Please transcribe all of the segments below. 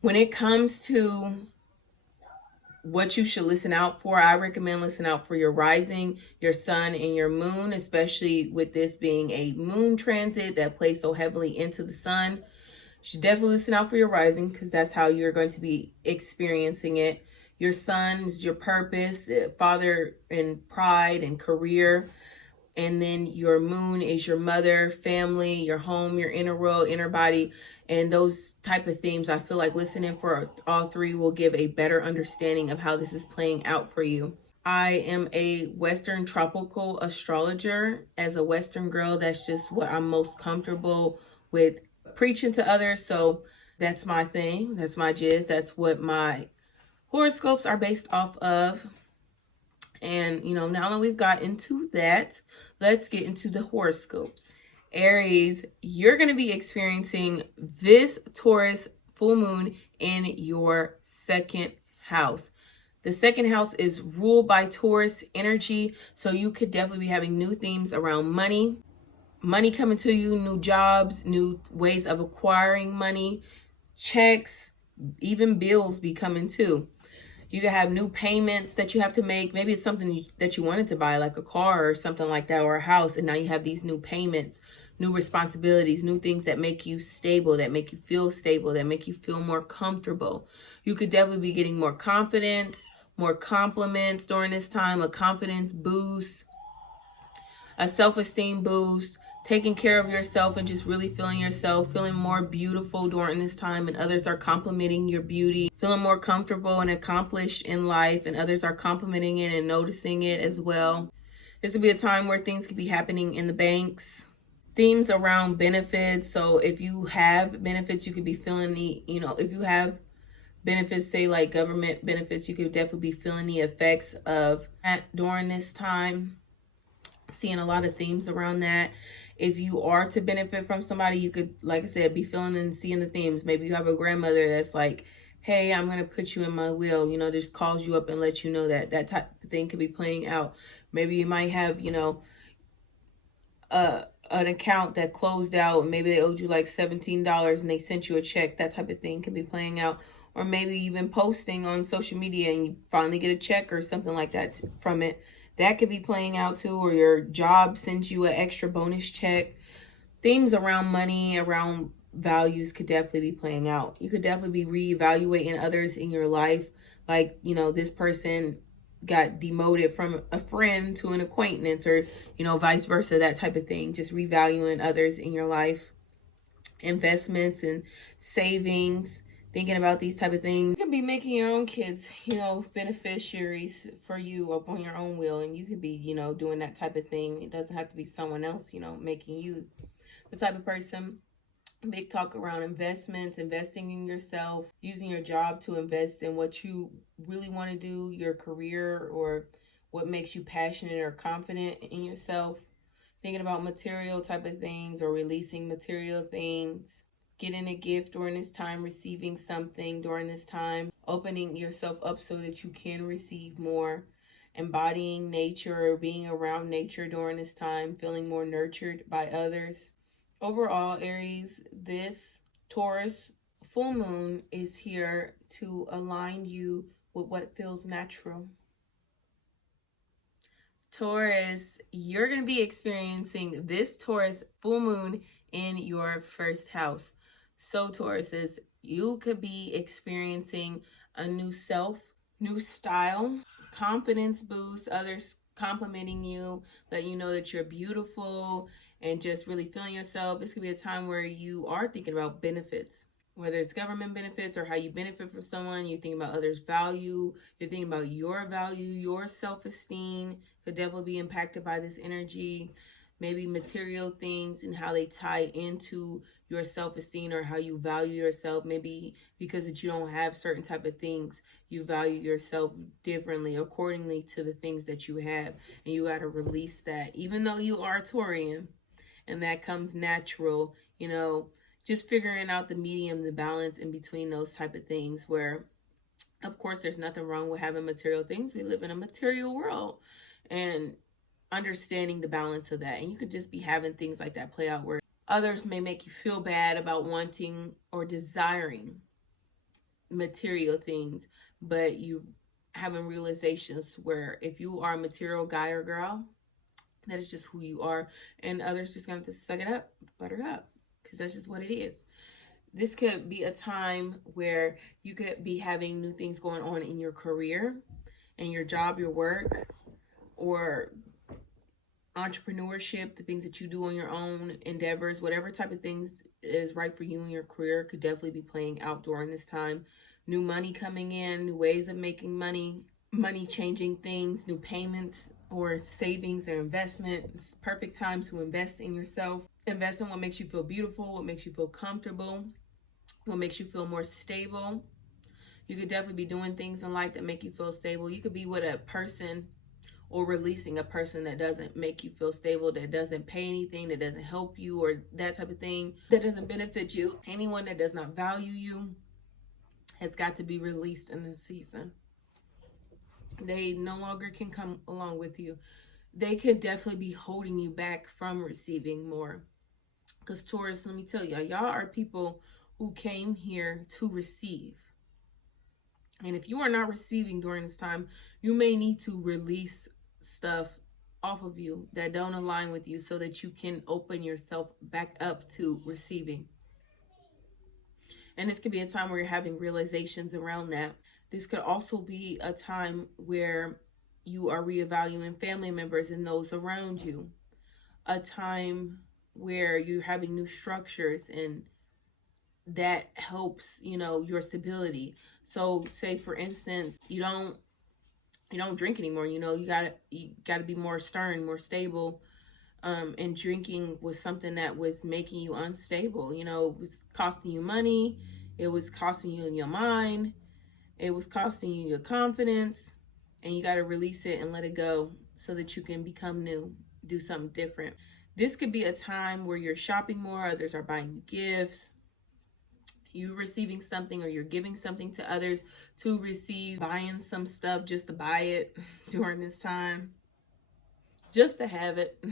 When it comes to what you should listen out for, I recommend listen out for your rising, your sun, and your moon, especially with this being a moon transit that plays so heavily into the sun. You should definitely listen out for your rising because that's how you're going to be experiencing it. Your sun is your purpose, father and pride and career. And then your moon is your mother, family, your home, your inner world, inner body, and those type of themes. I feel like listening for all three will give a better understanding of how this is playing out for you. I am a Western tropical astrologer. As a Western girl, that's just what I'm most comfortable with preaching to others. So that's my thing. That's my gist. That's what my horoscopes are based off of. And, you know, now that we've got into that, let's get into the horoscopes. Aries, you're going to be experiencing this Taurus full moon in your second house. The second house is ruled by Taurus energy, so you could definitely be having new themes around money coming to you, new jobs, new ways of acquiring money, checks, even bills be coming too. You can have new payments that you have to make. Maybe it's something that you wanted to buy, like a car or something like that, or a house. And now you have these new payments, new responsibilities, new things that make you stable, that make you feel stable, that make you feel more comfortable. You could definitely be getting more confidence, more compliments during this time, a confidence boost, a self-esteem boost, taking care of yourself and just really feeling yourself, feeling more beautiful during this time, and others are complimenting your beauty, feeling more comfortable and accomplished in life, and others are complimenting it and noticing it as well. This will be a time where things could be happening in the banks. Themes around benefits. So if you have benefits, you could be feeling the, if you have benefits, say like government benefits, you could definitely be feeling the effects of that during this time. Seeing a lot of themes around that. If you are to benefit from somebody, you could, like I said, be feeling and seeing the themes. Maybe you have a grandmother that's like, hey, I'm going to put you in my will, just calls you up and lets you know that type of thing could be playing out. Maybe you might have, an account that closed out, and maybe they owed you like $17 and they sent you a check. That type of thing could be playing out. Or maybe even posting on social media and you finally get a check or something like that from it. That could be playing out too, or your job sends you an extra bonus check. Themes around money, around values could definitely be playing out. You could definitely be reevaluating others in your life. Like, this person got demoted from a friend to an acquaintance, or, vice versa, that type of thing. Just revaluing others in your life. Investments and savings. Thinking about these type of things. You can be making your own kids, beneficiaries for you up on your own will. And you could be, doing that type of thing. It doesn't have to be someone else, making you the type of person. Big talk around investments, investing in yourself, using your job to invest in what you really want to do, your career, or what makes you passionate or confident in yourself. Thinking about material type of things or releasing material things. Getting a gift during this time, receiving something during this time, opening yourself up so that you can receive more, embodying nature or being around nature during this time, feeling more nurtured by others. Overall, Aries, this Taurus full moon is here to align you with what feels natural. Taurus, you're going to be experiencing this Taurus full moon in your first house. So Tauruses, you could be experiencing a new self, new style, confidence boost, others complimenting you, let you know that you're beautiful, and just really feeling yourself. This could be a time where you are thinking about benefits, whether it's government benefits or how you benefit from someone. You're thinking about others' value. You're thinking about your value, your self-esteem could definitely be impacted by this energy. Maybe material things and how they tie into your self-esteem or how you value yourself. Maybe because that you don't have certain type of things, you value yourself differently accordingly to the things that you have. And you got to release that. Even though you are Taurian and that comes natural, just figuring out the medium, the balance in between those type of things where, of course, there's nothing wrong with having material things. We live in a material world. And understanding the balance of that. And you could just be having things like that play out where others may make you feel bad about wanting or desiring material things, but you having realizations where if you are a material guy or girl, that is just who you are, and others just gonna have to suck it up, butter up, because that's just what it is. This could be a time where you could be having new things going on in your career and your job, your work, or entrepreneurship, the things that you do on your own endeavors, whatever type of things is right for you in your career could definitely be playing out during this time. New money coming in, new ways of making money, money changing things, new payments or savings or investment. It's perfect time to invest in yourself. Invest in what makes you feel beautiful, what makes you feel comfortable, what makes you feel more stable. You could definitely be doing things in life that make you feel stable. You could be with a person or releasing a person that doesn't make you feel stable, that doesn't pay anything, that doesn't help you, or that type of thing, that doesn't benefit you. Anyone that does not value you has got to be released in this season. They no longer can come along with you. They could definitely be holding you back from receiving more. Because Taurus, let me tell y'all are people who came here to receive. And if you are not receiving during this time, you may need to release stuff off of you that don't align with you so that you can open yourself back up to receiving. And this could be a time where you're having realizations around that. This could also be a time where you are reevaluating family members and those around you. A time where you're having new structures, and that helps, your stability. So say for instance, you don't drink anymore, you gotta be more stern, more stable. And drinking was something that was making you unstable. It was costing you money, it was costing you in your mind, it was costing you your confidence, and you got to release it and let it go so that you can become new, do something different. This could be a time where you're shopping more, others are buying you gifts, you receiving something, or you're giving something to others to receive, buying some stuff just to buy it during this time, just to have it.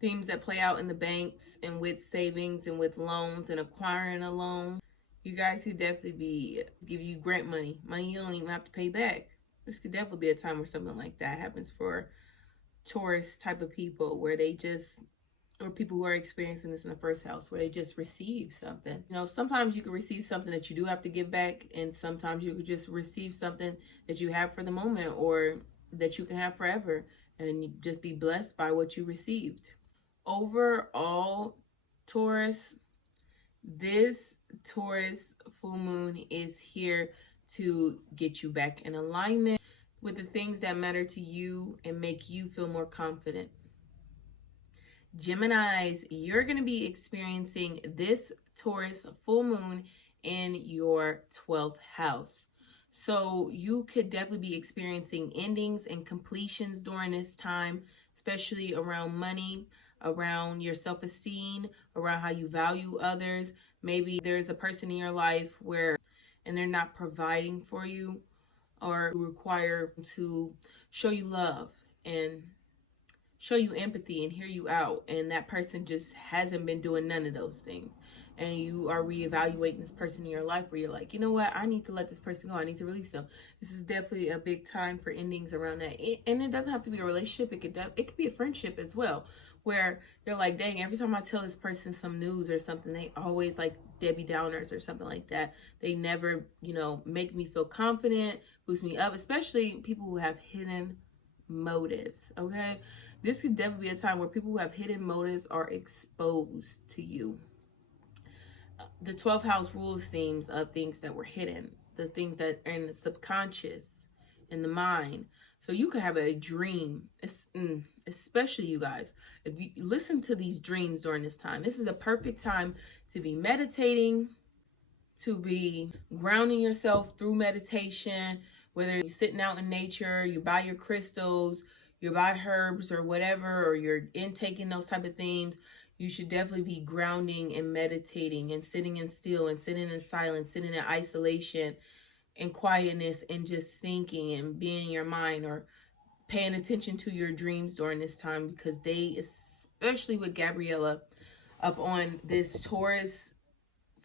Themes that play out in the banks and with savings and with loans and acquiring a loan. You guys could definitely be give you grant money you don't even have to pay back. This could definitely be a time where something like that happens for Taurus type of people, where they just, or people who are experiencing this in the first house, where they just receive something. Sometimes you can receive something that you do have to give back, and sometimes you could just receive something that you have for the moment or that you can have forever, and you just be blessed by what you received. Overall, Taurus, this Taurus full moon is here to get you back in alignment with the things that matter to you and make you feel more confident. Geminis, you're going to be experiencing this Taurus full moon in your 12th house. So you could definitely be experiencing endings and completions during this time, especially around money, around your self-esteem, around how you value others. Maybe there's a person in your life and they're not providing for you, or require to show you love and show you empathy and hear you out, and that person just hasn't been doing none of those things, and you are reevaluating this person in your life where you're like, you know what, I need to let this person go, I need to release them. This is definitely a big time for endings around that. And it doesn't have to be a relationship, it could be a friendship as well, where you're like, dang, every time I tell this person some news or something, they always like Debbie Downers or something like that. They never, make me feel confident, boost me up, especially people who have hidden motives, okay? This could definitely be a time where people who have hidden motives are exposed to you. The 12th house rules themes of things that were hidden, the things that are in the subconscious, in the mind. So you could have a dream, especially you guys, if you listen to these dreams during this time. This is a perfect time to be meditating, to be grounding yourself through meditation, whether you're sitting out in nature, you buy your crystals, you buy herbs or whatever, or you're intaking those type of things. You should definitely be grounding and meditating and sitting in still and sitting in silence, sitting in isolation and quietness, and just thinking and being in your mind, or paying attention to your dreams during this time, because they, especially with Gabriella up on this Taurus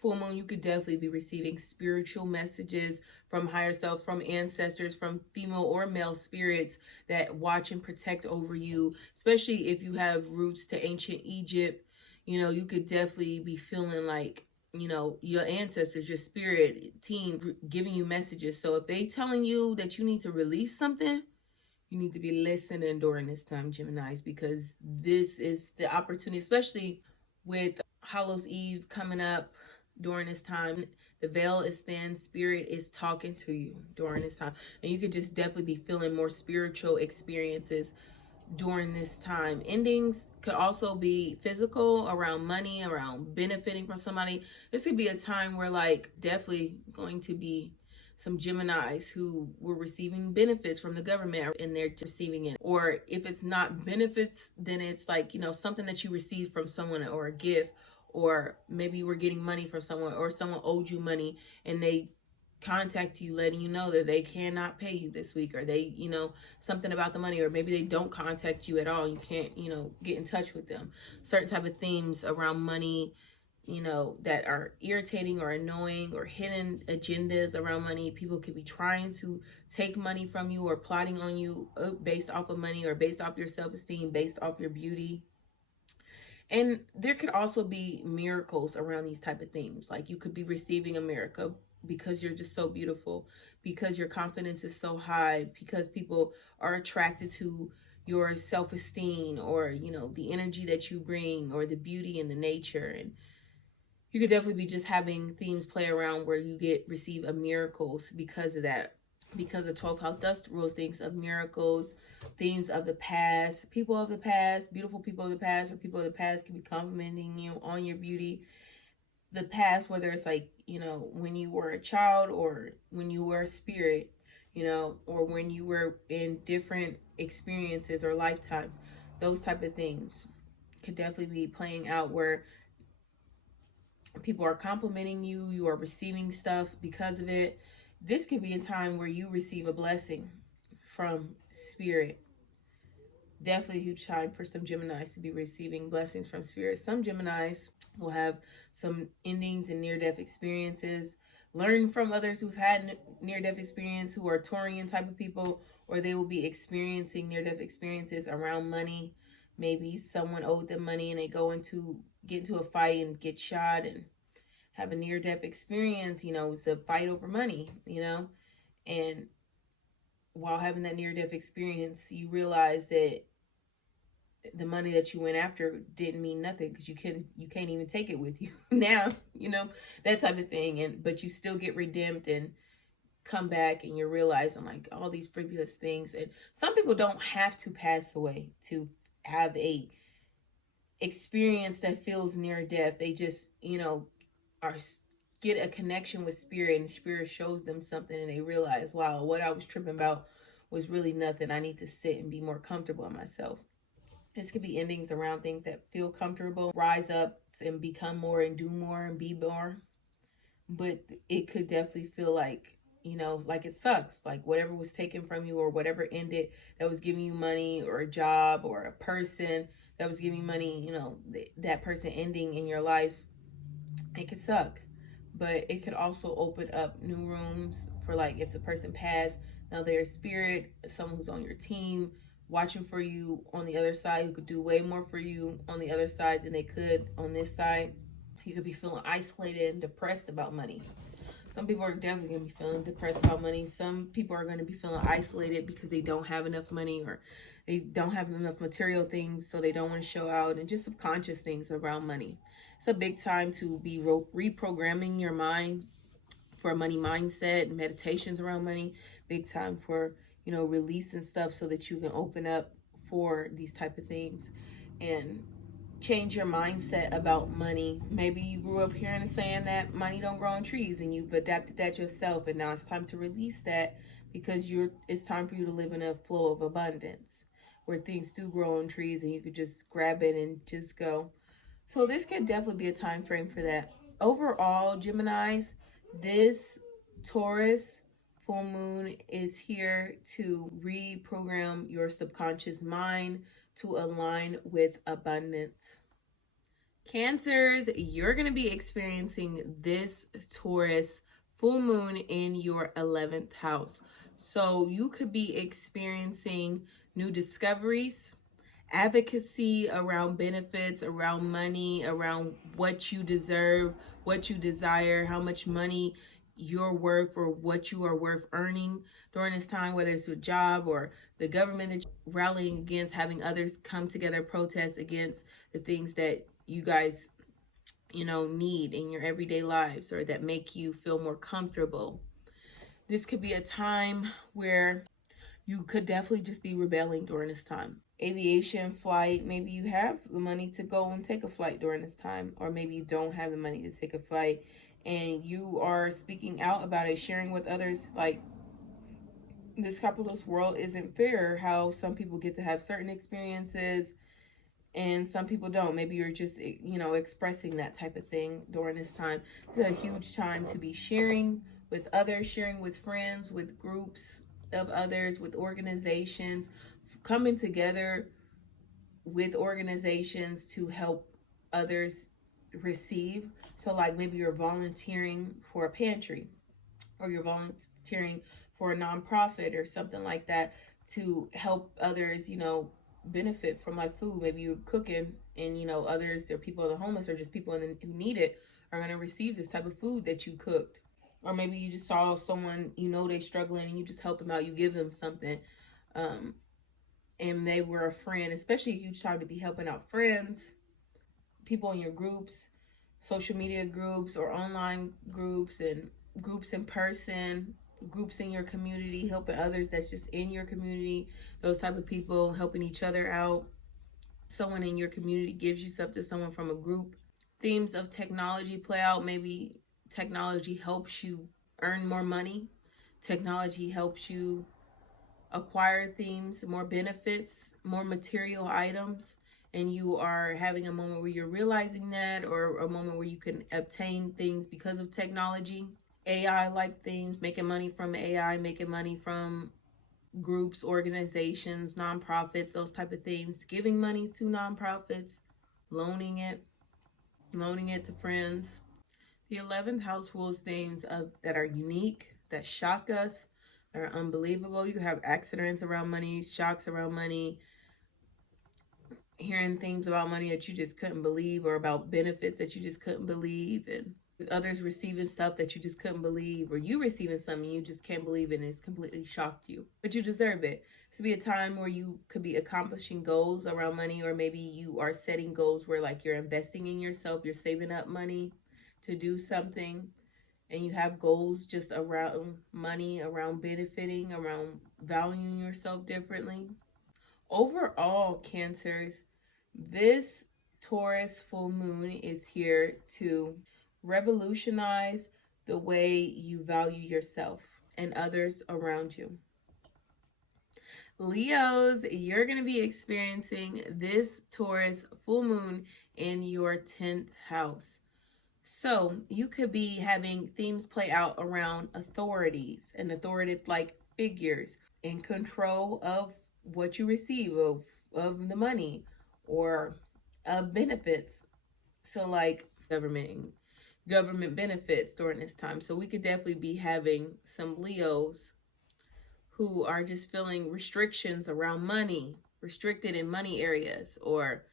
full moon, you could definitely be receiving spiritual messages from higher self, from ancestors, from female or male spirits that watch and protect over you, especially if you have roots to ancient Egypt. You know, you could definitely be feeling like, you know, your ancestors, your spirit team giving you messages. So if they telling you that you need to release something, you need to be listening during this time, Geminis, because this is the opportunity, especially with Hallows Eve coming up during this time. The veil is thin, spirit is talking to you during this time. And you could just definitely be feeling more spiritual experiences during this time. Endings could also be physical, around money, around benefiting from somebody. This could be a time where, like, definitely going to be some Geminis who were receiving benefits from the government and they're receiving it. Or if it's not benefits, then it's like, you know, something that you received from someone, or a gift, or maybe you were getting money from someone, or someone owed you money and they contact you letting you know that they cannot pay you this week, or they, you know, something about the money, or maybe they don't contact you at all, you can't, you know, get in touch with them. Certain type of themes around money, you know, that are irritating or annoying, or hidden agendas around money. People could be trying to take money from you or plotting on you based off of money, or based off your self-esteem, based off your beauty. And there could also be miracles around these type of themes. Like, you could be receiving a miracle because you're just so beautiful, because your confidence is so high, because people are attracted to your self-esteem, or, you know, the energy that you bring, or the beauty and the nature. And you could definitely be just having themes play around where you receive a miracles because of that. Because the 12th house does rules things of miracles, themes of the past, people of the past, beautiful people of the past, or people of the past can be complimenting you on your beauty. The past, whether it's like, you know, when you were a child, or when you were a spirit, you know, or when you were in different experiences or lifetimes, those type of things could definitely be playing out where people are complimenting you, you are receiving stuff because of it. This could be a time where you receive a blessing from spirit. Definitely a huge time for some Geminis to be receiving blessings from spirit. Some Geminis will have some endings and near-death experiences, learn from others who've had near-death experience, who are Taurian type of people, or they will be experiencing near-death experiences around money. Maybe someone owed them money and they get into a fight and get shot and have a near-death experience. You know, it's a fight over money, you know, and while having that near-death experience, you realize that the money that you went after didn't mean nothing, because you can't even take it with you now, you know, that type of thing. But you still get redeemed and come back, and you're realizing like all these frivolous things. And some people don't have to pass away to have a experience that feels near death. They just, you know, get a connection with spirit, and spirit shows them something, and they realize, wow, what I was tripping about was really nothing. I need to sit and be more comfortable in myself. This could be endings around things that feel comfortable, rise up and become more and do more and be more. But it could definitely feel like, you know, like it sucks. Like whatever was taken from you, or whatever ended that was giving you money, or a job, or a person that was giving you money, you know, that person ending in your life, it could suck. But it could also open up new rooms for, like, if the person passed, now their spirit, someone who's on your team, watching for you on the other side, who could do way more for you on the other side than they could on this side. You could be feeling isolated and depressed about money. Some people are definitely going to be feeling depressed about money. Some people are going to be feeling isolated because they don't have enough money, or they don't have enough material things, so they don't want to show out, and just subconscious things around money. It's a big time to be reprogramming your mind for a money mindset, and meditations around money. Big time for, you know, releasing stuff so that you can open up for these type of things and change your mindset about money. Maybe you grew up hearing and saying that money don't grow on trees, and you've adapted that yourself, and now it's time to release that, because it's time for you to live in a flow of abundance where things do grow on trees and you could just grab it and just go. So this could definitely be a time frame for that. Overall, Geminis, this Taurus full moon is here to reprogram your subconscious mind to align with abundance. Cancers, you're going to be experiencing this Taurus full moon in your 11th house. So you could be experiencing new discoveries, advocacy around benefits, around money, around what you deserve, what you desire, how much money you're worth or what you are worth earning during this time, whether it's a job or the government that you're rallying against, having others come together, protest against the things that you guys, need in your everyday lives or that make you feel more comfortable. This could be a time where you could definitely just be rebelling during this time. Aviation, flight, maybe you have the money to go and take a flight during this time, or maybe you don't have the money to take a flight and you are speaking out about it, sharing with others, like, this capitalist world isn't fair, how some people get to have certain experiences and some people don't. Maybe you're just, expressing that type of thing during this time. It's a huge time to be sharing with others, sharing with friends, with groups of others, with organizations, coming together with organizations to help others receive. So like maybe you're volunteering for a pantry, or you're volunteering for a nonprofit or something like that to help others, benefit from like food. Maybe you're cooking and, others or people, the homeless or just people who need it are going to receive this type of food that you cooked. Or maybe you just saw someone, they're struggling and you just help them out. You give them something. And they were a friend, especially a huge time to be helping out friends, people in your groups, social media groups or online groups, and groups in person, groups in your community, helping others that's just in your community, those type of people, helping each other out. Someone in your community gives you something, someone from a group. Themes of technology play out. Maybe technology helps you earn more money. Technology helps you acquire things, more benefits, more material items, and you are having a moment where you're realizing that, or a moment where you can obtain things because of technology. AI like things, making money from AI, making money from groups, organizations, nonprofits, those type of things, giving money to nonprofits, loaning it to friends. The 11th house rules things that are unique, that shock us, that are unbelievable. You have accidents around money, shocks around money, hearing things about money that you just couldn't believe, or about benefits that you just couldn't believe, and others receiving stuff that you just couldn't believe, or you receiving something you just can't believe and it's completely shocked you. But you deserve it. This would be a time where you could be accomplishing goals around money, or maybe you are setting goals where like you're investing in yourself, you're saving up money to do something, and you have goals just around money, around benefiting, around valuing yourself differently. Overall, Cancers, this Taurus full moon is here to revolutionize the way you value yourself and others around you. Leos, you're going to be experiencing this Taurus full moon in your 10th house. So you could be having themes play out around authorities and authoritative like figures, in control of what you receive, of the money, or of benefits. So like government benefits during this time. So we could definitely be having some Leos who are just feeling restrictions around money, restricted in money areas, or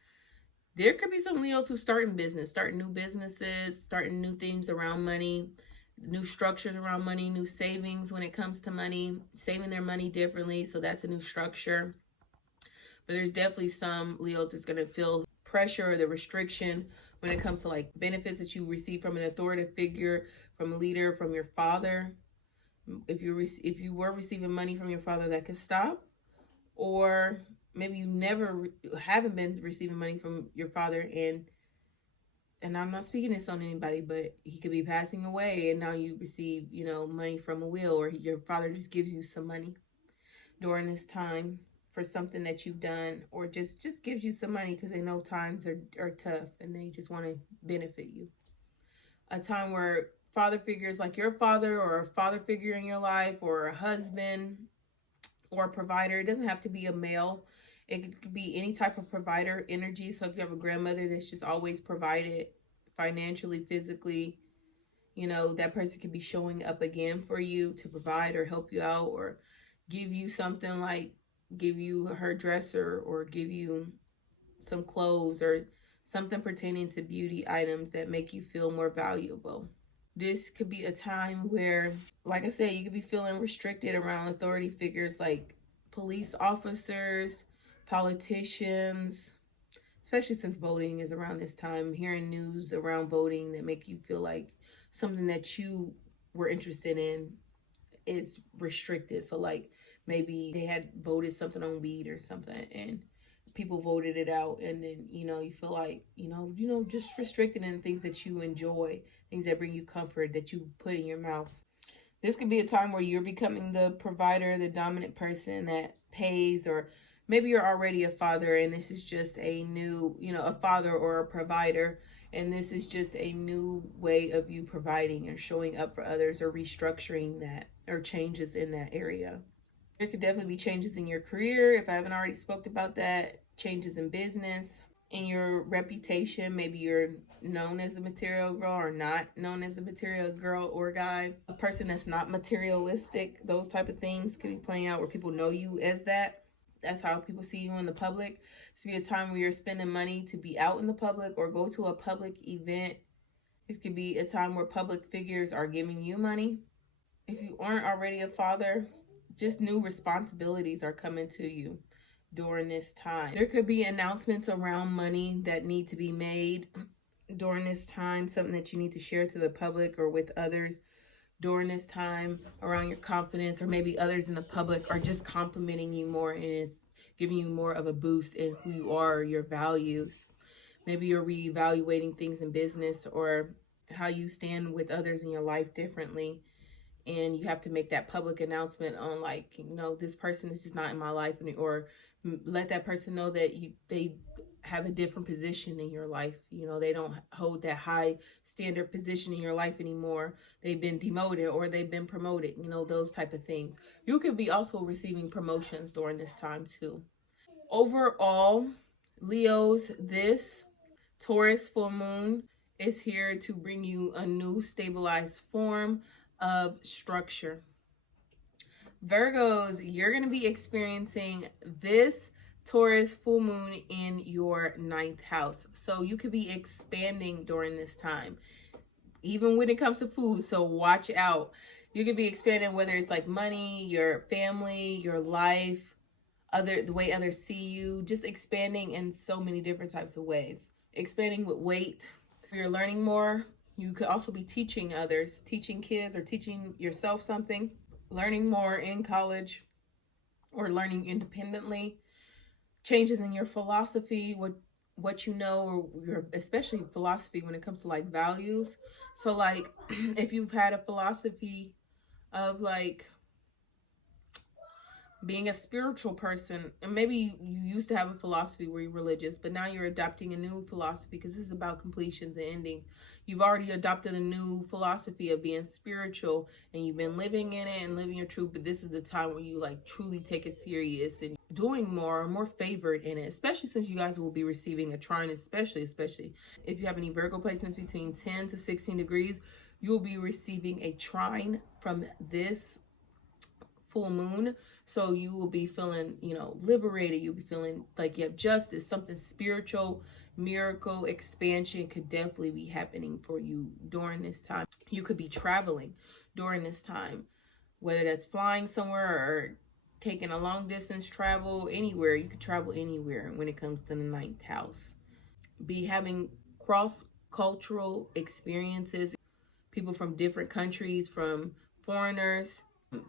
there could be some Leos who starting new businesses, starting new things around money, new structures around money, new savings when it comes to money, saving their money differently. So that's a new structure. But there's definitely some Leos that's going to feel pressure or the restriction when it comes to like benefits that you receive from an authoritative figure, from a leader, from your father. If you were receiving money from your father, that could stop. Or maybe you haven't been receiving money from your father, and I'm not speaking this on anybody, but he could be passing away and now you receive, money from a will, or your father just gives you some money during this time for something that you've done, or just gives you some money because they know times are tough and they just want to benefit you. A time where father figures like your father, or a father figure in your life, or a husband, or a provider. It doesn't have to be a male. It could be any type of provider energy. So if you have a grandmother that's just always provided financially, physically, you know, that person could be showing up again for you to provide or help you out or give you something, like give you her dresser or give you some clothes or something pertaining to beauty items that make you feel more valuable. This could be a time where, like I said, you could be feeling restricted around authority figures like police officers, politicians, especially since voting is around this time. Hearing news around voting that make you feel like something that you were interested in is restricted. So like maybe they had voted something on weed or something and people voted it out, and then you feel like just restricted in things that you enjoy, things that bring you comfort, that you put in your mouth. This could be a time where you're becoming the provider, the dominant person that pays, or maybe you're already a father and this is just a new, a father or a provider, and this is just a new way of you providing or showing up for others or restructuring that, or changes in that area. There could definitely be changes in your career, if I haven't already spoke about that, changes in business, in your reputation. Maybe you're known as a material girl or not known as a material girl or guy. A person that's not materialistic, those type of things could be playing out where people know you as that. That's how people see you in the public. This could be a time where you're spending money to be out in the public or go to a public event. This could be a time where public figures are giving you money. If you aren't already a father, just new responsibilities are coming to you during this time. There could be announcements around money that need to be made during this time, something that you need to share to the public or with others during this time around your confidence, or maybe others in the public are just complimenting you more and it's giving you more of a boost in who you are, your values. Maybe you're reevaluating things in business or how you stand with others in your life differently, and you have to make that public announcement on like, this person is just not in my life, or let that person know that they have a different position in your life. They don't hold that high standard position in your life anymore. They've been demoted or they've been promoted, those type of things. You could be also receiving promotions during this time too. Overall, Leos, this Taurus full moon is here to bring you a new stabilized form of structure. Virgos, you're going to be experiencing this Taurus full moon in your 9th house. So you could be expanding during this time, even when it comes to food. So watch out. You could be expanding, whether it's like money, your family, your life, the way others see you, just expanding in so many different types of ways. Expanding with weight. You're learning more. You could also be teaching others, teaching kids or teaching yourself something, learning more in college or learning independently. Changes in your philosophy, what you know, or your especially philosophy when it comes to like values. So like if you've had a philosophy of like being a spiritual person, and maybe you used to have a philosophy where you're religious, but now you're adopting a new philosophy because this is about completions and endings. You've already adopted a new philosophy of being spiritual and you've been living in it and living your truth, but this is the time where you like truly take it serious and doing more favored in it, especially since you guys will be receiving a trine, especially if you have any Virgo placements between 10 to 16 degrees, you'll be receiving a trine from this full moon. So you will be feeling, liberated. You'll be feeling like you have justice, something spiritual, miracle, expansion could definitely be happening for you during this time. You could be traveling during this time, whether that's flying somewhere or taking a long distance travel, anywhere. You could travel anywhere when it comes to the 9th house. Be having cross-cultural experiences, people from different countries, from foreigners,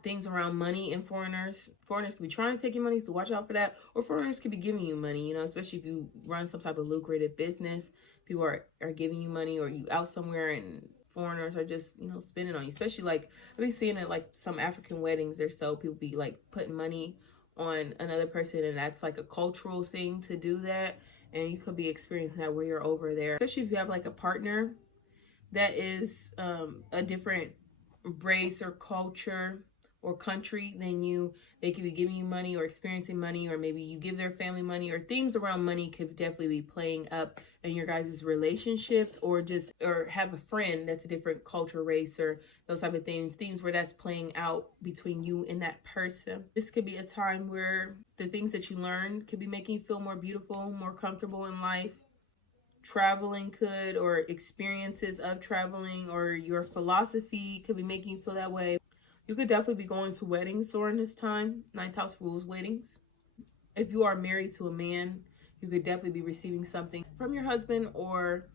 things around money and foreigners. Foreigners could be trying to take your money, so watch out for that. Or foreigners could be giving you money, especially if you run some type of lucrative business. People are giving you money, or you out somewhere and foreigners are just, spending on you. Especially like, I've been seeing it like some African weddings or so. People be like putting money on another person, and that's like a cultural thing to do that. And you could be experiencing that where you're over there. Especially if you have like a partner that is a different race or culture, or country than you. They could be giving you money or experiencing money, or maybe you give their family money, or themes around money could definitely be playing up in your guys' relationships, or have a friend that's a different culture, race, or those type of themes where that's playing out between you and that person. This could be a time where the things that you learn could be making you feel more beautiful, more comfortable in life. Traveling could, or experiences of traveling, or your philosophy could be making you feel that way. You could definitely be going to weddings during this time. Ninth house rules weddings. If you are married to a man, you could definitely be receiving something from your husband, or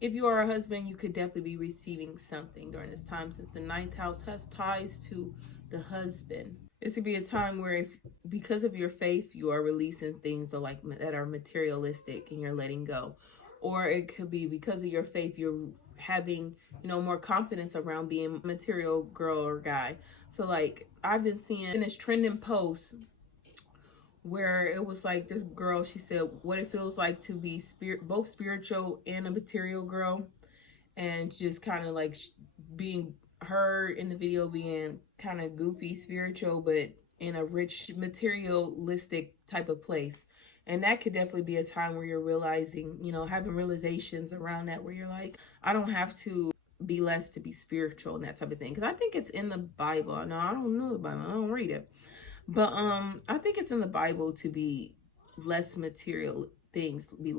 if you are a husband, you could definitely be receiving something during this time, since the ninth house has ties to the husband. This could be a time where, if because of your faith, you are releasing things that are materialistic and you're letting go. Or it could be because of your faith, you're having, more confidence around being a material girl or guy. So like, I've been seeing this trending post where it was like this girl, she said what it feels like to be both spiritual and a material girl, and just kind of like being her in the video being kind of goofy spiritual, but in a rich materialistic type of place. And that could definitely be a time where you're realizing, having realizations around that, where you're like, I don't have to be less to be spiritual and that type of thing. Because I think it's in the Bible. No, I don't know the Bible. I don't read it. But I think it's in the Bible to be less material things, be,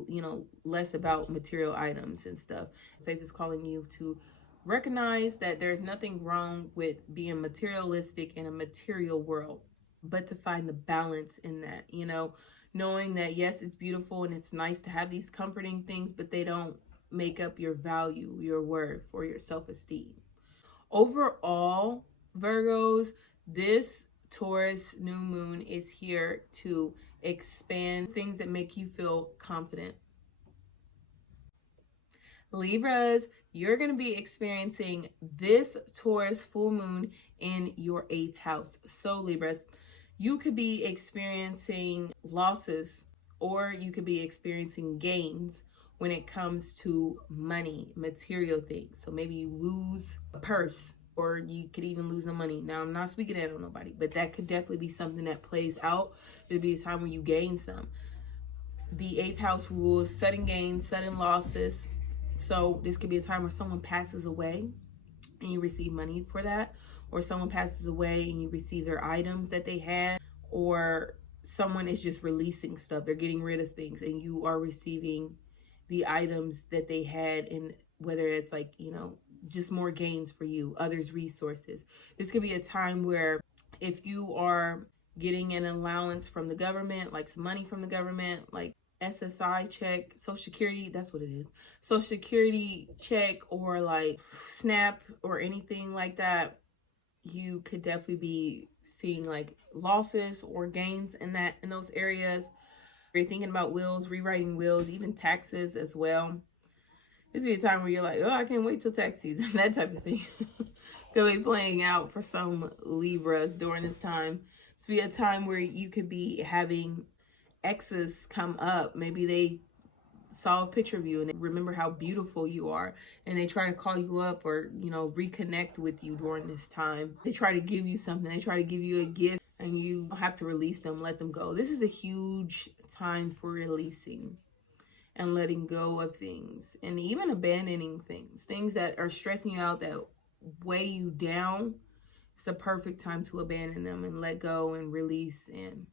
less about material items and stuff. Faith is calling you to recognize that there's nothing wrong with being materialistic in a material world, but to find the balance in that, knowing that yes, it's beautiful and it's nice to have these comforting things, but they don't make up your value, your worth, or your self-esteem. Overall, Virgos, this Taurus new moon is here to expand things that make you feel confident. Libras, you're going to be experiencing this Taurus full moon in your 8th house. So Libras, you could be experiencing losses, or you could be experiencing gains when it comes to money, material things. So maybe you lose a purse, or you could even lose some money. Now, I'm not speaking that on nobody, but that could definitely be something that plays out. It'll be a time when you gain some. The 8th house rules sudden gains, sudden losses. So this could be a time where someone passes away and you receive money for that, or someone passes away and you receive their items that they had, or someone is just releasing stuff. They're getting rid of things and you are receiving the items that they had, and whether it's like, just more gains for you, others' resources. This could be a time where if you are getting an allowance from the government, like some money from the government, like SSI check, Social Security, that's what it is. Social Security check, or like SNAP or anything like that, you could definitely be seeing like losses or gains in those areas. You're thinking about wills, rewriting wills, even taxes as well. This would be a time where you're like, oh, I can't wait till tax season, that type of thing. Could be playing out for some Libras during this time. This would be a time where you could be having exes come up. Maybe they saw a picture of you and they remember how beautiful you are, and they try to call you up or reconnect with you during this time. They try to give you something, they try to give you a gift, and you have to release them, let them go. This is a huge time for releasing and letting go of things, and even abandoning things that are stressing you out, that weigh you down. It's the perfect time to abandon them and let go and release and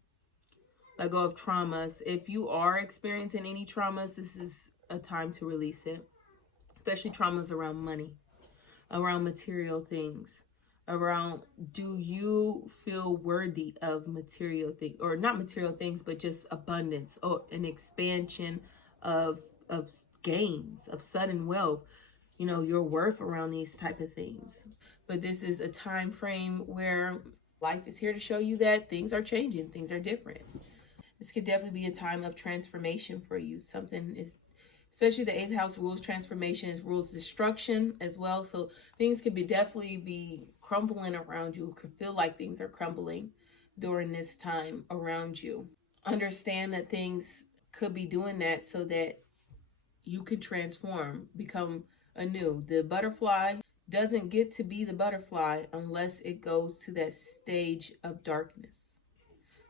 let go of traumas. If you are experiencing any traumas, this is a time to release it, especially traumas around money, around material things, around, do you feel worthy of material things, or not material things, but just abundance, or an expansion of gains, of sudden wealth, your worth around these type of things. But this is a time frame where life is here to show you that things are changing, things are different. This could definitely be a time of transformation for you. Something is, especially the 8th house rules transformation, rules destruction as well. So things could definitely be crumbling around you. Could feel like things are crumbling during this time around you. Understand that things could be doing that so that you can transform, become anew. The butterfly doesn't get to be the butterfly unless it goes to that stage of darkness.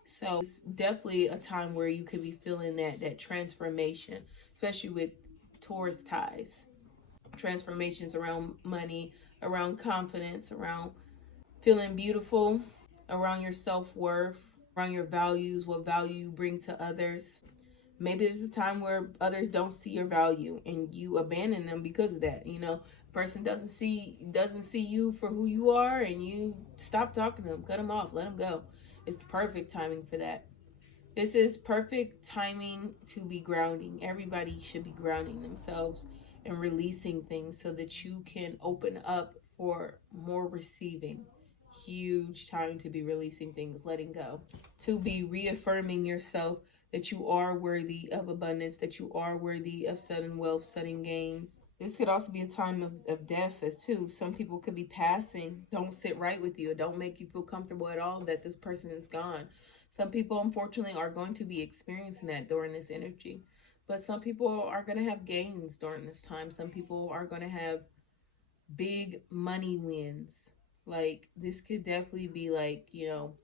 So it's definitely a time where you could be feeling that transformation, especially with Taurus ties. Transformations around money, around confidence, around feeling beautiful, around your self-worth, around your values, what value you bring to others. Maybe this is a time where others don't see your value and you abandon them because of that. You know, person doesn't see you for who you are, and you stop talking to them, cut them off, let them go. It's the perfect timing for that. This is perfect timing to be grounding. Everybody should be grounding themselves and releasing things so that you can open up for more receiving. Huge time to be releasing things, letting go, to be reaffirming yourself that you are worthy of abundance, that you are worthy of sudden wealth, sudden gains. This could also be a time of death as too. Some people could be passing, don't sit right with you, don't make you feel comfortable at all that this person is gone. Some people, unfortunately, are going to be experiencing that during this energy. But some people are going to have gains during this time. Some people are going to have big money wins. Like, this could definitely be like, you know,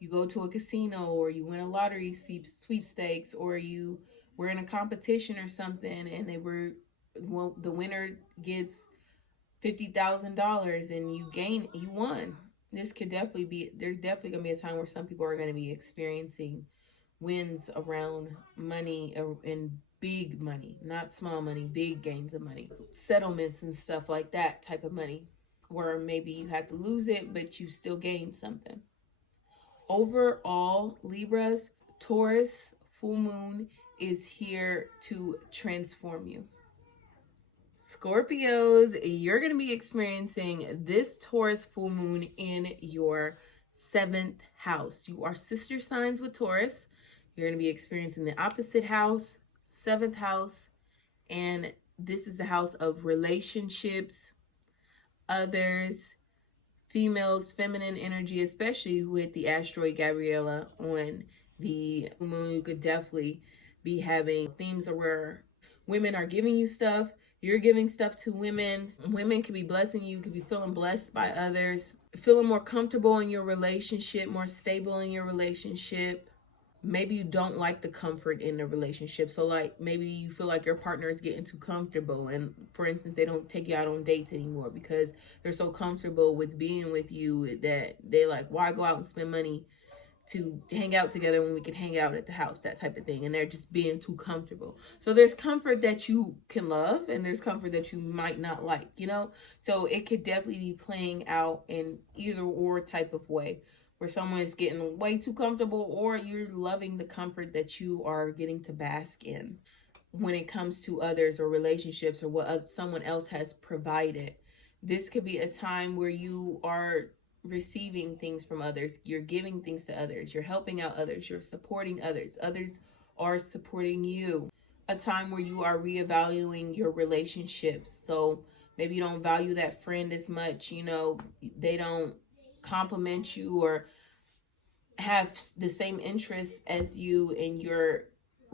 you go to a casino or you win a lottery sweepstakes, or you were in a competition or something and the winner gets $50,000 and you won. This could definitely be, there's definitely going to be a time where some people are going to be experiencing wins around money and big money, not small money, big gains of money, settlements and stuff like that type of money, where maybe you had to lose it, but you still gained something. Overall, Libras, Taurus full moon is here to transform you. Scorpios, you're going to be experiencing this Taurus full moon in your 7th house. You are sister signs with Taurus. You're going to be experiencing the opposite house, 7th house, and this is the house of relationships, others, females, feminine energy, especially with the asteroid Gabriella on the moon. You could definitely be having themes where women are giving you stuff, you're giving stuff to women. Women could be blessing you, could be feeling blessed by others, feeling more comfortable in your relationship, more stable in your relationship. Maybe you don't like the comfort in the relationship. So like maybe you feel like your partner is getting too comfortable, and for instance, they don't take you out on dates anymore because they're so comfortable with being with you that they like, why go out and spend money to hang out together when we can hang out at the house, that type of thing. And they're just being too comfortable. So there's comfort that you can love and there's comfort that you might not like, you know? So it could definitely be playing out in either or type of way, where someone is getting way too comfortable or you're loving the comfort that you are getting to bask in when it comes to others or relationships or what someone else has provided. This could be a time where you are receiving things from others, you're giving things to others, you're helping out others, you're supporting others, others are supporting you. A time where you are reevaluating your relationships. So maybe you don't value that friend as much, you know, they don't compliment you or have the same interests as you, and you're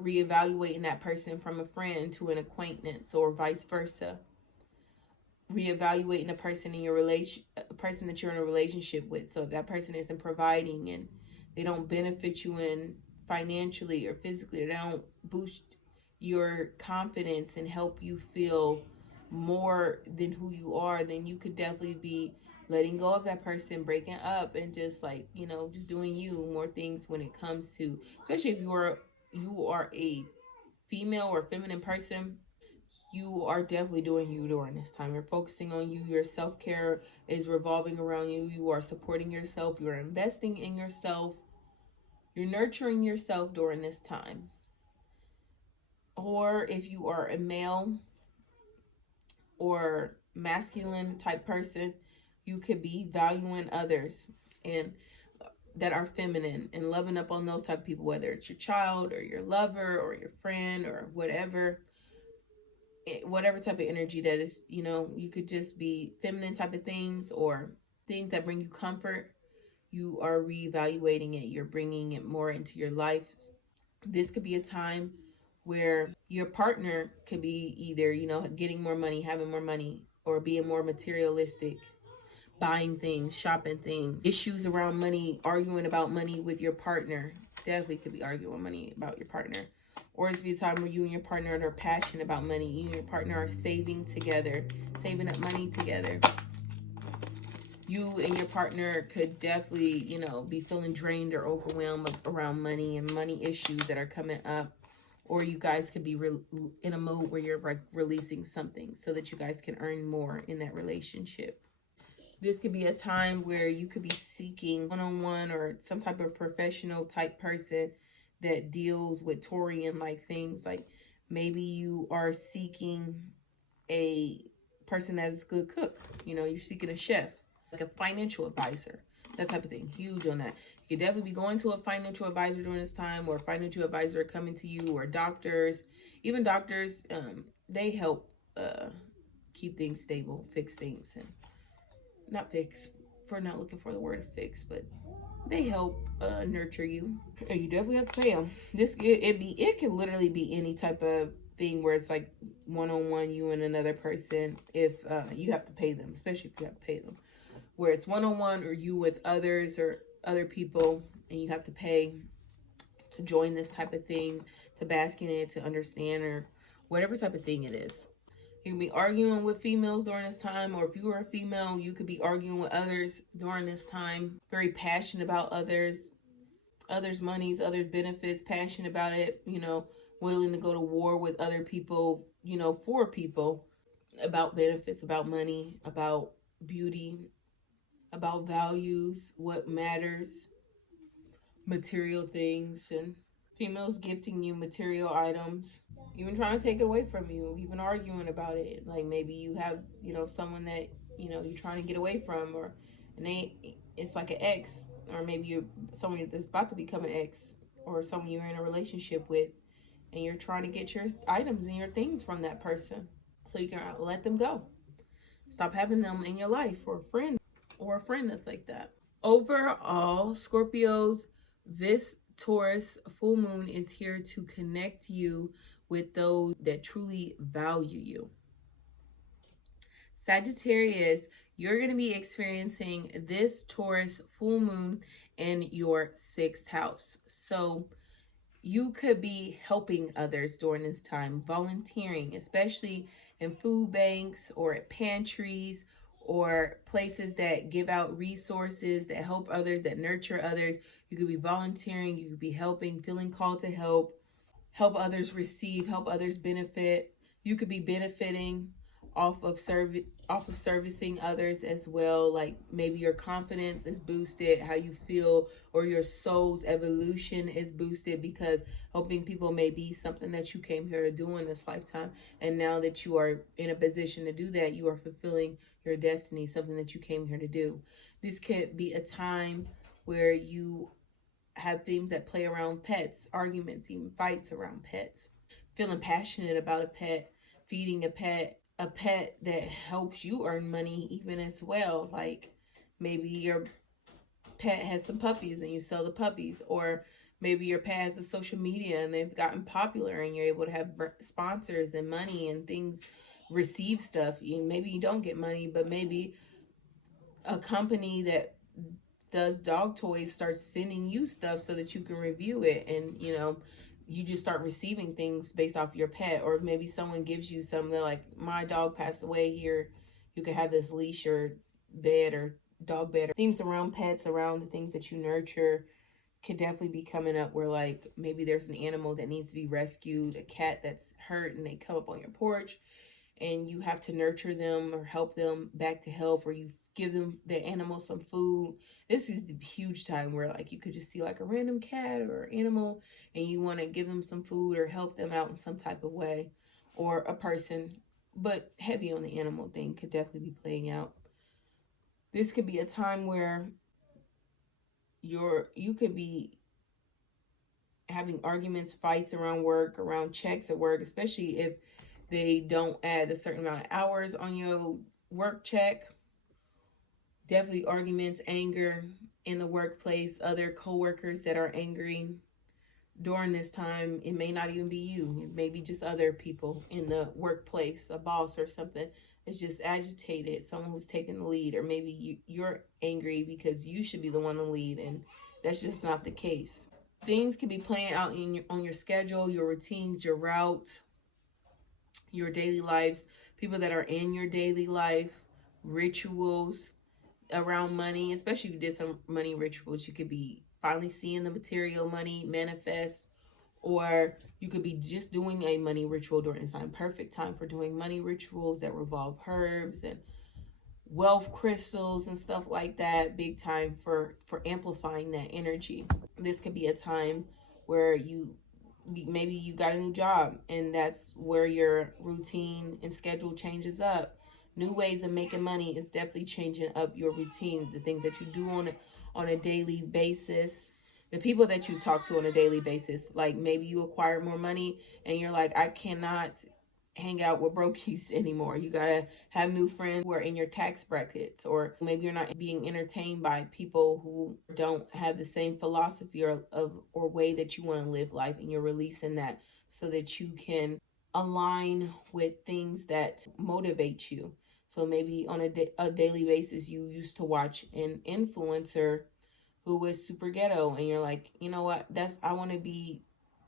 reevaluating that person from a friend to an acquaintance or vice versa. Reevaluating a person in your a person that you're in a relationship with. So if that person isn't providing and they don't benefit you in financially or physically, or they don't boost your confidence and help you feel more than who you are, then you could definitely be letting go of that person, breaking up, and just like, you know, just doing you more things when it comes to, especially if you are a female or feminine person. You are definitely doing you during this time. You're focusing on you. Your self-care is revolving around you. You are supporting yourself. You're investing in yourself. You're nurturing yourself during this time. Or if you are a male or masculine type person, you could be valuing others and that are feminine and loving up on those type of people, whether it's your child or your lover or your friend or whatever type of energy that is, you know, you could just be feminine type of things or things that bring you comfort. You are reevaluating it. You're bringing it more into your life. This could be a time where your partner could be either, you know, getting more money, having more money, or being more materialistic, buying things, shopping things, issues around money, arguing about money with your partner. Definitely could be arguing money about your partner. Or it's be a time where you and your partner are passionate about money. You and your partner are saving together, saving up money together. You and your partner could definitely, you know, be feeling drained or overwhelmed around money and money issues that are coming up. Or you guys could be in a mode where you're releasing something so that you guys can earn more in that relationship. This could be a time where you could be seeking one-on-one or some type of professional type person that deals with Taurian-like things. Like maybe you are seeking a person that's a good cook. You know, you're seeking a chef, like a financial advisor, that type of thing. Huge on that. You could definitely be going to a financial advisor during this time, or a financial advisor coming to you, or doctors. Even doctors, they help keep things stable, fix things, and not fix, for not looking for the word fix, but they help nurture you. You definitely have to pay them. It can literally be any type of thing where it's like one-on-one, you and another person. If you have to pay them, especially if you have to pay them, where it's one-on-one or you with others or other people, and you have to pay to join this type of thing, to bask in it, to understand, or whatever type of thing it is. You can be arguing with females during this time, or if you are a female, you could be arguing with others during this time. Very passionate about others' monies, others' benefits, passionate about it, you know, willing to go to war with other people, you know, for people, about benefits, about money, about beauty, about values, what matters, material things, and females gifting you material items, even trying to take it away from you, even arguing about it. Like maybe you have, you know, someone that, you know, you're trying to get away from, or it's like an ex, or maybe you're someone that's about to become an ex, or someone you're in a relationship with, and you're trying to get your items and your things from that person so you can let them go. Stop having them in your life, or a friend that's like that. Overall, Scorpios, this Taurus full moon is here to connect you with those that truly value you. Sagittarius, you're going to be experiencing this Taurus full moon in your 6th house. So you could be helping others during this time, volunteering, especially in food banks or at pantries or places that give out resources, that help others, that nurture others. You could be volunteering, you could be helping, feeling called to help others receive, help others benefit. You could be benefiting off of servicing others as well. Like maybe your confidence is boosted, how you feel, or your soul's evolution is boosted, because helping people may be something that you came here to do in this lifetime. And now that you are in a position to do that, you are fulfilling your destiny, something that you came here to do. This could be a time where you have themes that play around pets, arguments, even fights around pets. Feeling passionate about a pet, feeding a pet that helps you earn money even as well. Like maybe your pet has some puppies and you sell the puppies, or maybe your pet has a social media and they've gotten popular and you're able to have sponsors and money and things, receive stuff. Maybe you don't get money, but maybe a company that does dog toys starts sending you stuff so that you can review it, and you know, you just start receiving things based off your pet. Or maybe someone gives you something like, my dog passed away, here you could have this leash or bed or dog bed. Or themes around pets, around the things that you nurture, could definitely be coming up, where like maybe there's an animal that needs to be rescued, a cat that's hurt, and they come up on your porch and you have to nurture them or help them back to health, or you give them the animal some food. This is a huge time where like you could just see like a random cat or animal and you want to give them some food or help them out in some type of way, or a person, but heavy on the animal thing could definitely be playing out. This could be a time where you could be having arguments, fights around work, around checks at work, especially if they don't add a certain amount of hours on your work check. Definitely arguments, anger in the workplace, other coworkers that are angry during this time. It may not even be you. It may be just other people in the workplace, a boss or something is just agitated, someone who's taking the lead, or maybe you're angry because you should be the one to lead, and that's just not the case. Things can be playing out on your schedule, your routines, your route, your daily lives, people that are in your daily life, rituals around money, especially if you did some money rituals. You could be finally seeing the material money manifest, or you could be just doing a money ritual during this time. Perfect time for doing money rituals that revolve herbs and wealth crystals and stuff like that. Big time for amplifying that energy. This could be a time where maybe you got a new job, and that's where your routine and schedule changes up. New ways of making money is definitely changing up your routines, the things that you do on a daily basis, the people that you talk to on a daily basis. Like maybe you acquire more money and you're like, I cannot hang out with brokies anymore. You gotta have new friends who are in your tax brackets, or maybe you're not being entertained by people who don't have the same philosophy or way that you want to live life, and you're releasing that so that you can align with things that motivate you. So maybe on a daily basis, you used to watch an influencer who was super ghetto, and you're like, you know what, I want to be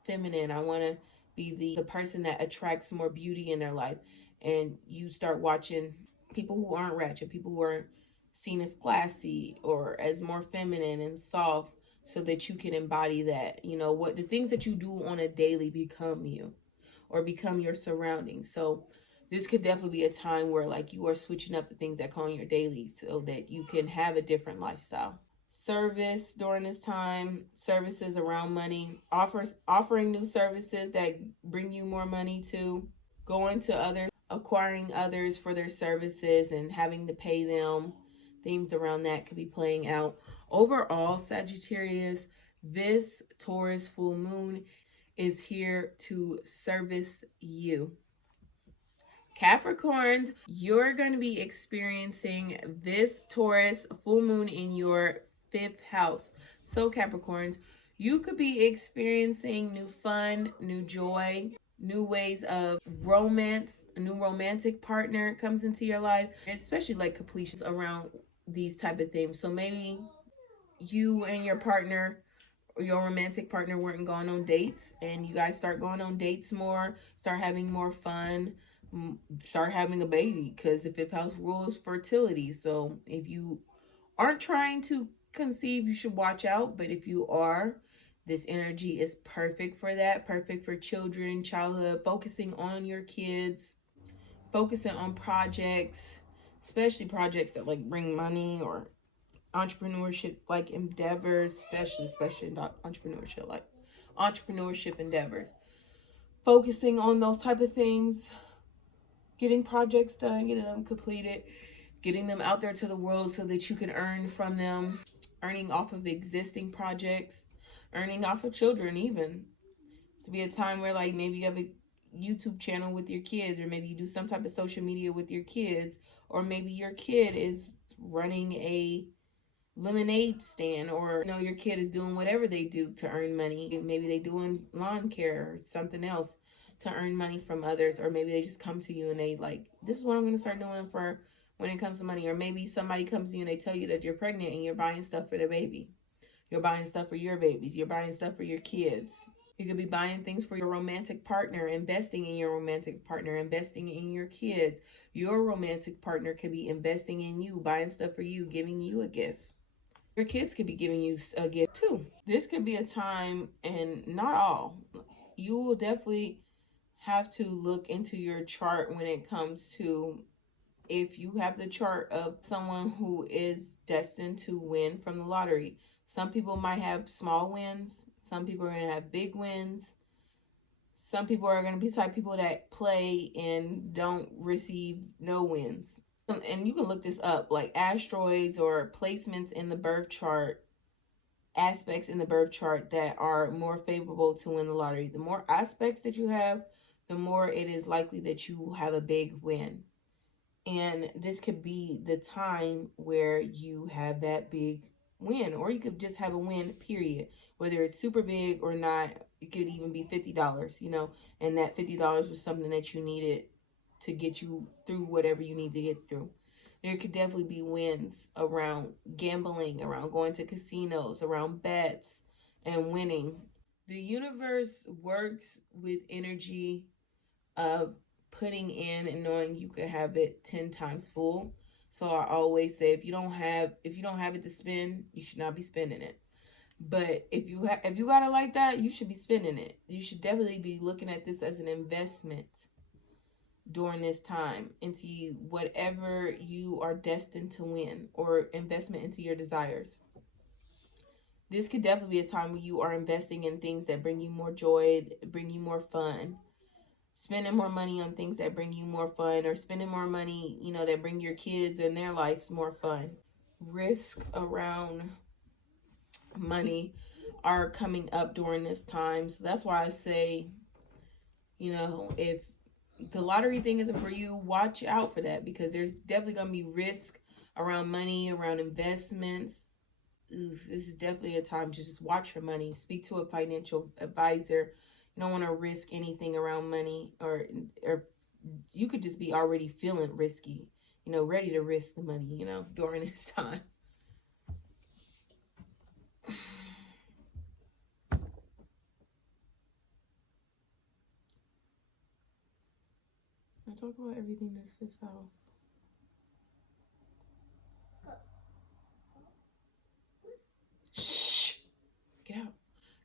feminine. I want to be the person that attracts more beauty in their life. And you start watching people who aren't ratchet, people who are seen as classy or as more feminine and soft, so that you can embody that. You know, what the things that you do on a daily become you, or become your surroundings. So this could definitely be a time where like you are switching up the things that come on your daily so that you can have a different lifestyle. Service during this time, services around money, offering new services that bring you more money, to going to others, acquiring others for their services and having to pay them. Themes around that could be playing out. Overall, Sagittarius, this Taurus full moon is here to service you. Capricorns, you're going to be experiencing this Taurus full moon in your 5th house. So Capricorns, you could be experiencing new fun, new joy, new ways of romance. A new romantic partner comes into your life, especially like completions around these type of things. So maybe you and your partner or your romantic partner weren't going on dates, and you guys start going on dates more, start having more fun, start having a baby, because the 5th house rules fertility. So if you aren't trying to conceive, you should watch out. But if you are, this energy is perfect for that, perfect for children, childhood, focusing on your kids, focusing on projects, especially projects that like bring money, or entrepreneurship like endeavors, especially in entrepreneurship, like entrepreneurship endeavors, focusing on those type of things, getting projects done, getting them completed, getting them out there to the world so that you can earn from them, earning off of existing projects, earning off of children even. To be a time where like maybe you have a YouTube channel with your kids, or maybe you do some type of social media with your kids, or maybe your kid is running a lemonade stand, or you know, your kid is doing whatever they do to earn money. Maybe they doing lawn care or something else to earn money from others, or maybe they just come to you and they like, this is what I'm going to start doing for when it comes to money. Or maybe somebody comes to you and they tell you that you're pregnant and you're buying stuff for the baby. You're buying stuff for your babies. You're buying stuff for your kids. You could be buying things for your romantic partner, investing in your romantic partner, investing in your kids. Your romantic partner could be investing in you, buying stuff for you, giving you a gift. Your kids could be giving you a gift too. This could be a time, and not all. You will definitely have to look into your chart when it comes to if you have the chart of someone who is destined to win from the lottery. Some people might have small wins. Some people are going to have big wins. Some people are going to be the type of people that play and don't receive no wins. And you can look this up, like asteroids or placements in the birth chart, aspects in the birth chart that are more favorable to win the lottery. The more aspects that you have, the more it is likely that you have a big win. And this could be the time where you have that big win, or you could just have a win, period. Whether it's super big or not, it could even be $50, you know, and that $50 was something that you needed to get you through whatever you need to get through. There could definitely be wins around gambling, around going to casinos, around bets and winning. The universe works with energy of putting in and knowing you could have it 10 times full. So I always say if you don't have it to spend, you should not be spending it. But if you got it like that, you should be spending it. You should definitely be looking at this as an investment during this time into whatever you are destined to win, or investment into your desires. This could definitely be a time when you are investing in things that bring you more joy, bring you more fun. Spending more money on things that bring you more fun, or spending more money, that bring your kids and their lives more fun. Risk around money are coming up during this time. So that's why I say, if the lottery thing isn't for you, watch out for that, because there's definitely going to be risk around money, around investments. This is definitely a time to just watch your money. Speak to a financial advisor. You don't want to risk anything around money, or you could just be already feeling risky, ready to risk the money, during this time. I talk about everything that's fifth house. Shh! Get out.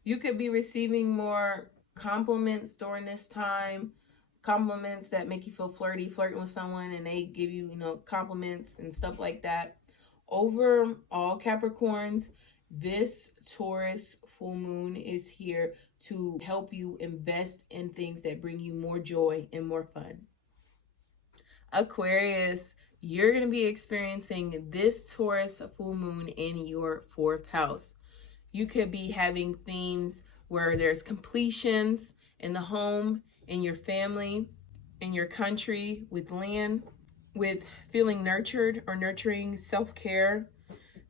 You could be receiving more compliments during this time. Compliments that make you feel flirty, flirting with someone, and they give you, compliments and stuff like that. Overall, Capricorns, this Taurus full moon is here to help you invest in things that bring you more joy and more fun. Aquarius, you're going to be experiencing this Taurus full moon in your fourth house. You could be having themes where there's completions in the home, in your family, in your country, with land, with feeling nurtured or nurturing, self-care.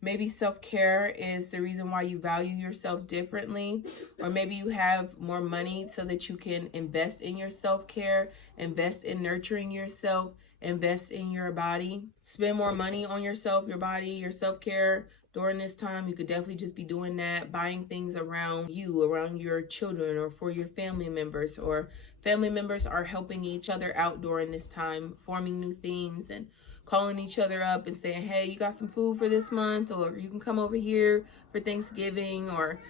Maybe self-care is the reason why you value yourself differently, or maybe you have more money so that you can invest in your self-care, invest in nurturing yourself, invest in your body. Spend more money on yourself, your body, your self-care. During this time, you could definitely just be doing that, buying things around you, around your children, or for your family members, or family members are helping each other out during this time, forming new things and calling each other up and saying, hey, you got some food for this month, or you can come over here for Thanksgiving, or,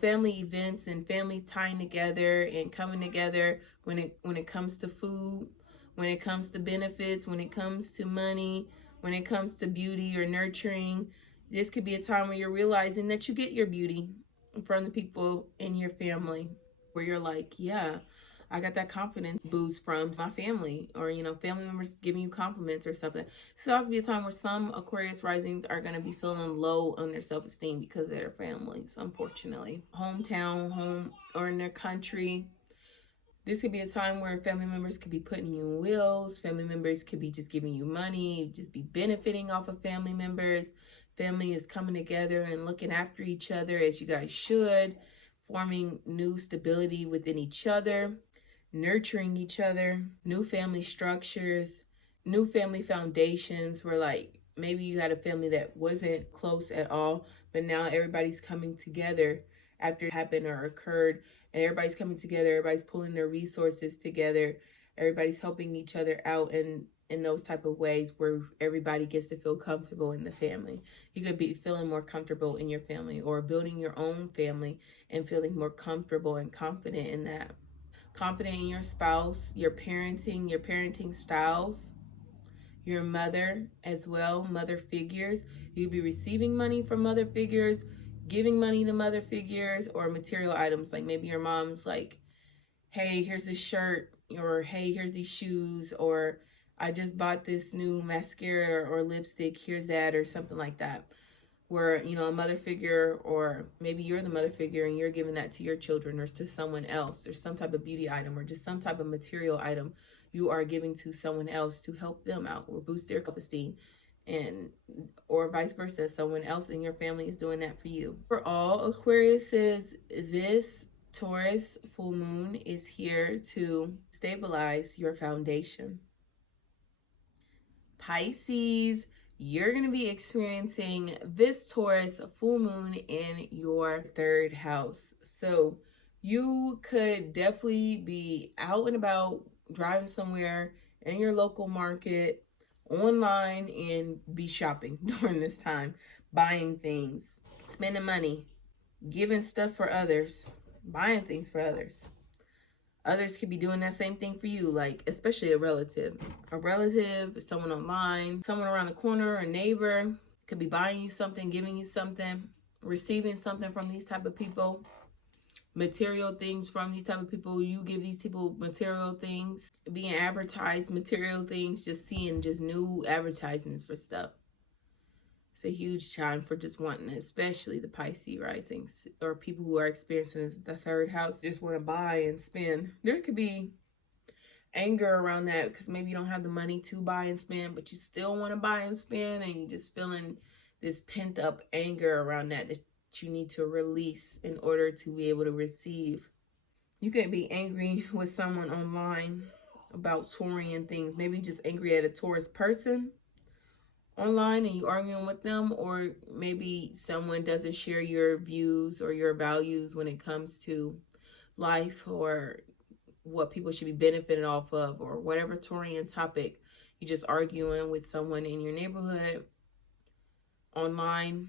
family events and families tying together and coming together when it comes to food, when it comes to benefits, when it comes to money, when it comes to beauty or nurturing. This could be a time where you're realizing that you get your beauty from the people in your family, where you're like, yeah, I got that confidence boost from my family, or, family members giving you compliments or something. So that's be a time where some Aquarius risings are going to be feeling low on their self-esteem because of their families, unfortunately. Hometown, home, or in their country. This could be a time where family members could be putting you in wills. Family members could be just giving you money, just be benefiting off of family members. Family is coming together and looking after each other as you guys should, forming new stability within each other, nurturing each other, new family structures, new family foundations, where like maybe you had a family that wasn't close at all, but now everybody's coming together after it happened or occurred, and everybody's coming together, everybody's pulling their resources together, everybody's helping each other out in those type of ways where everybody gets to feel comfortable in the family. You could be feeling more comfortable in your family, or building your own family and feeling more comfortable and confident in that. Confident in your spouse, your parenting styles, your mother as well, mother figures. You'll be receiving money from mother figures, giving money to mother figures, or material items. Like maybe your mom's like, hey, here's this shirt, or hey, here's these shoes, or I just bought this new mascara or lipstick, here's that, or something like that. Where, a mother figure, or maybe you're the mother figure and you're giving that to your children or to someone else, or some type of beauty item or just some type of material item you are giving to someone else to help them out or boost their self-esteem, and or vice versa, someone else in your family is doing that for you. For all Aquariuses, this Taurus full moon is here to stabilize your foundation. Pisces, you're going to be experiencing this Taurus full moon in your third house. So you could definitely be out and about, driving somewhere in your local market, online, and be shopping during this time, buying things, spending money, giving stuff for others, buying things for others. Others could be doing that same thing for you, like especially a relative, someone online, someone around the corner, a neighbor could be buying you something, giving you something, receiving something from these type of people, material things from these type of people. You give these people material things, being advertised material things, just seeing just new advertisements for stuff. It's a huge time for just wanting, especially the Pisces risings or people who are experiencing the third house, just want to buy and spend. There could be anger around that because maybe you don't have the money to buy and spend, but you still want to buy and spend, and you're just feeling this pent up anger around that you need to release in order to be able to receive. You could be angry with someone online about touring and things, maybe just angry at a Taurus person online and you arguing with them, or maybe someone doesn't share your views or your values when it comes to life or what people should be benefiting off of, or whatever Taurian topic. You're just arguing with someone in your neighborhood, online,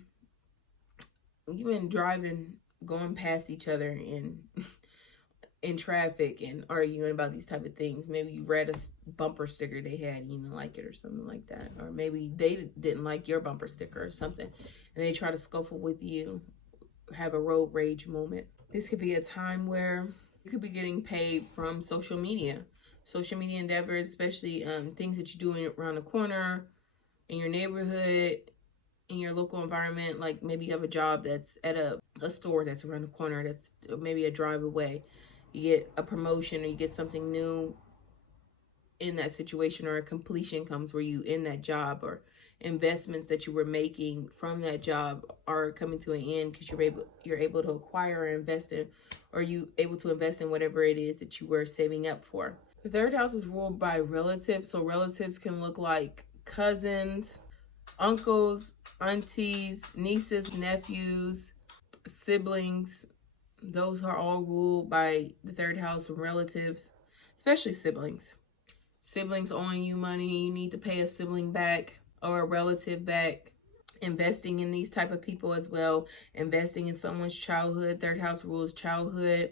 even driving, going past each other in traffic and arguing about these type of things. Maybe you read a bumper sticker they had and you didn't like it or something like that. Or maybe they didn't like your bumper sticker or something and they try to scuffle with you, have a road rage moment. This could be a time where you could be getting paid from social media endeavors, especially things that you're doing around the corner, in your neighborhood, in your local environment. Like maybe you have a job that's at a store that's around the corner, that's maybe a drive away. You get a promotion or you get something new in that situation, or a completion comes where you in that job, or investments that you were making from that job are coming to an end because you're able to acquire or invest in, or you able to invest in whatever it is that you were saving up for. The third house is ruled by relatives. So relatives can look like cousins, uncles, aunties, nieces, nephews, siblings. Those are all ruled by the third house of relatives, especially siblings. Siblings owing you money, you need to pay a sibling back or a relative back. Investing in these type of people as well. Investing in someone's childhood. Third house rules childhood.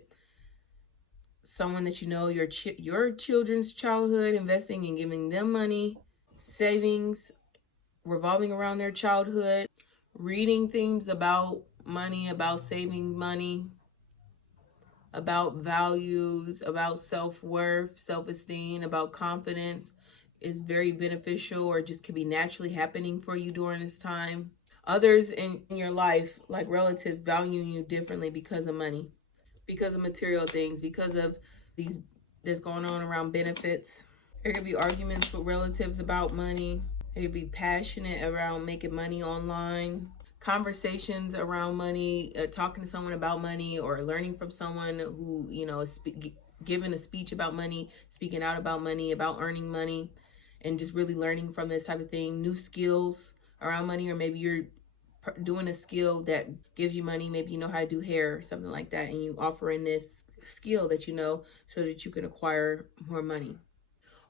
Someone that you know, your children's childhood, investing and giving them money. Savings revolving around their childhood. Reading things about money, about saving money, about values, about self-worth, self-esteem, about confidence is very beneficial, or just can be naturally happening for you during this time. Others in your life, like relatives, valuing you differently because of money, because of material things, because of these that's going on around benefits. There could be arguments with relatives about money. They could be passionate around making money online. Conversations around money, talking to someone about money, or learning from someone who, you know, is giving a speech about money, speaking out about money, about earning money, and just really learning from this type of thing. New skills around money, or maybe you're doing a skill that gives you money. Maybe you know how to do hair or something like that, and you offering this skill that you know so that you can acquire more money.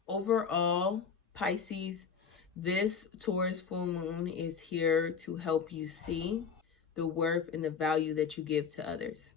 Overall, Pisces, this Taurus full moon is here to help you see the worth and the value that you give to others.